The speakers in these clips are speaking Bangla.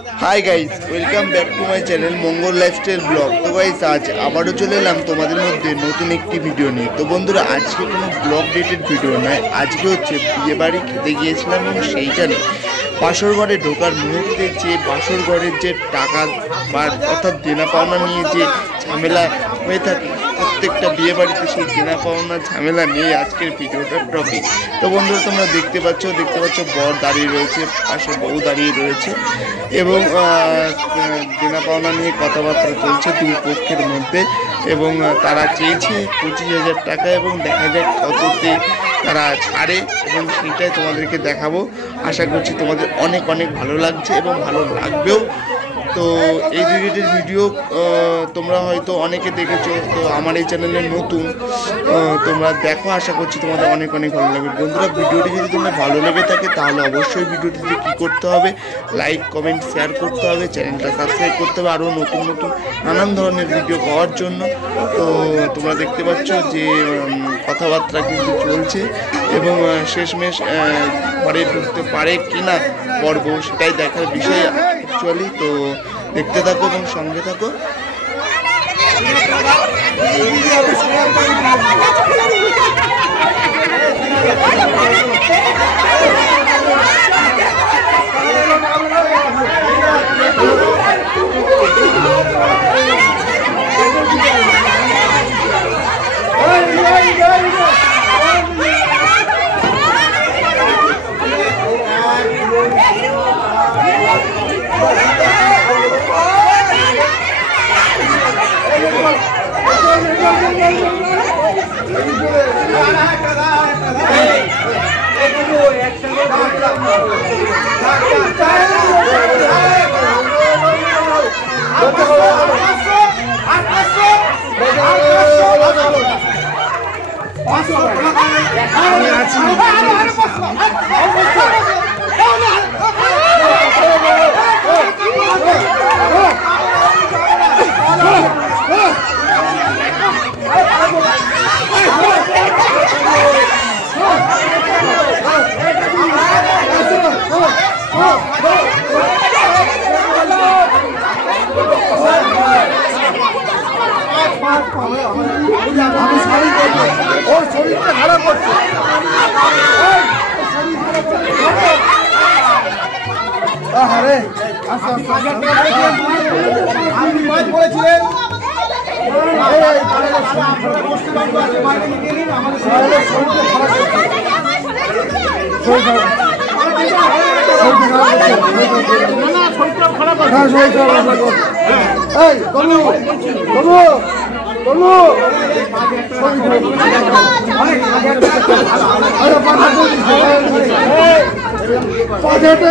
Hi guys welcome back to my channel Mangal lifestyle blog. तो गाइस आज आबारो चले एलाम तुम्हाদের মধ্যে নতুন একটি ভিডিও নিয়ে। তো বন্ধুরা আজকে কোনো ব্লগ রিলেটেড ভিডিও নয়, আজকে হচ্ছে বিয়ে বাড়ি খেতে গিয়েছিলাম এবং সেইখানে বাসর ঘরে ঢোকার মুহূর্তে যে বাসর ঘরের যে টাকা বা অর্থাৎ দেনা পাওনা নিয়ে যে ঝামেলা হয়ে থাকে প্রত্যেকটা বিয়ে বাড়িতে, সেই দেনা পাওনা ঝামেলা নিয়ে আজকের ভিডিওটার টপিক। তো বন্ধুরা তোমরা দেখতে পাচ্ছ বর দাঁড়িয়ে রয়েছে, পাশে বউ দাঁড়িয়ে রয়েছে এবং দেনা পাওনা নিয়ে কথাবার্তা চলছে দুই পক্ষের মধ্যে এবং তারা চেয়েছে 25,000 টাকা এবং দেখা যাক কততে তারা ছাড়ে এবং সেটাই তোমাদেরকে দেখাবো। আশা করছি তোমাদের অনেক অনেক ভালো লাগছে এবং ভালো লাগবেও। তো এই রিলেটেড ভিডিও তোমরা হয়তো অনেকে দেখেছো, তো আমার এই চ্যানেলে নতুন তোমরা দেখো, আশা করছি তোমাদের অনেক অনেক ভালো লাগবে। বন্ধুরা ভিডিওটি যদি তোমার ভালো লেগে থাকে তাহলে অবশ্যই ভিডিওটিতে কী করতে হবে, লাইক কমেন্ট শেয়ার করতে হবে, চ্যানেলটা সাবস্ক্রাইব করতে হবে আরও নতুন নতুন নানান ধরনের ভিডিও পাওয়ার জন্য। তো তোমরা দেখতে পাচ্ছ যে কথাবার্তা কিন্তু চলছে এবং শেষমেশ ঘরে ঢুকতে পারে কি না পর্ব সেটাই দেখার বিষয় অ্যাকচুয়ালি। তো দেখতে থাকো এবং সঙ্গে থাকো। শরীরটা খারাপ করছে, আপনি বলেছিলেন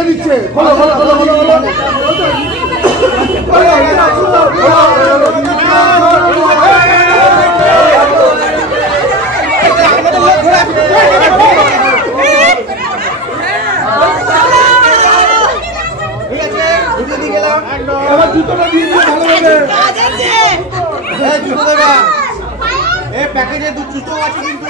দিচ্ছে প্যাকেজে জুতো আছে কিন্তু